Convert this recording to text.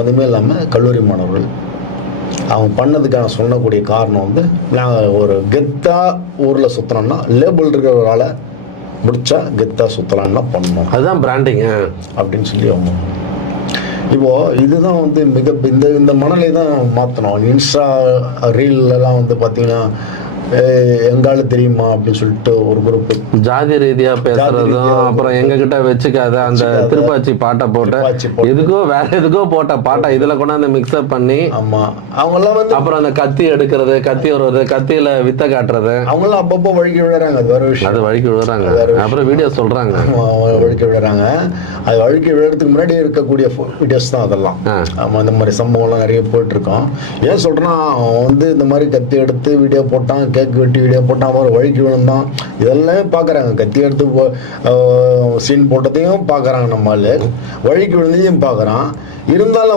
சம்மந்தமே இல்லாமல் கல்லூரி மாணவர்கள் அவன் பண்ணதுக்கான சொல்லக்கூடிய காரணம் வந்து நாங்கள் ஒரு கெத்தாக ஊரில் சுற்றினோம்னா லேபிள் இருக்கிறவரால் முடிச்சா கெத்தாக சுற்றலான்னா பண்ணோம் அதுதான் பிராண்டிங் அப்படின்னு சொல்லி அவங்க இப்போ இதுதான் வந்து மிக இந்த இந்த மணலை தான் மாற்றணும் இன்ஸ்டா ரீல்லாம் வந்து பார்த்தீங்கன்னா "ஏய், எங்கால தெரியுமா அப்படின்னு சொல்லிட்டு ஒரு குரூப் ஜாதி ரீதியா பேசுறதும் அப்புறம் எங்க கிட்ட வச்சுக்காத அந்த. திருப்பாச்சி பாட்டை போட்டு. எதுக்கோ வேற எதுக்கோ போட்ட பாட்டை இதுல கொண்டாந்து மிக்ஸ்அப் பண்ணி ஆமாம் அவங்கெல்லாம் வந்து அப்புறம் அந்த கத்தி எடுக்கிறது கத்தி வருவது கத்தியில வித்த காட்டுறது. அவங்களாம் அப்பப்போ வழுக்கி விழுறாங்க. அது வேற விஷயம். அது வழிக்கு விழுறாங்க. அப்புறம் வீடியோ சொல்றாங்க. ஆமா, அவங்க வழுக்கி விழுறாங்க. அது வழுக்கி விழுறதுக்கு முன்னாடி இருக்கக்கூடிய வீடியோஸ் தான் அதெல்லாம். ஆ. ஆமாம் இந்த மாதிரி சம்பவம்லாம் நிறைய போயிட்டு இருக்கோம். ஏன் சொல்றேன்னா அவன் வந்து இந்த மாதிரி கத்தி எடுத்து வீடியோ போட்டான் கேக் வெட்டி வீடியோ போட்டால் அப்புறம் வழுக்கி விழுந்தான் இதெல்லாம் பார்க்குறாங்க கத்தி எடுத்து சீன் போட்டதையும் பார்க்குறாங்க நம்மளால் வழிக்கு வழுக்கி விழுந்ததையும் பார்க்குறான் இருந்தாலும்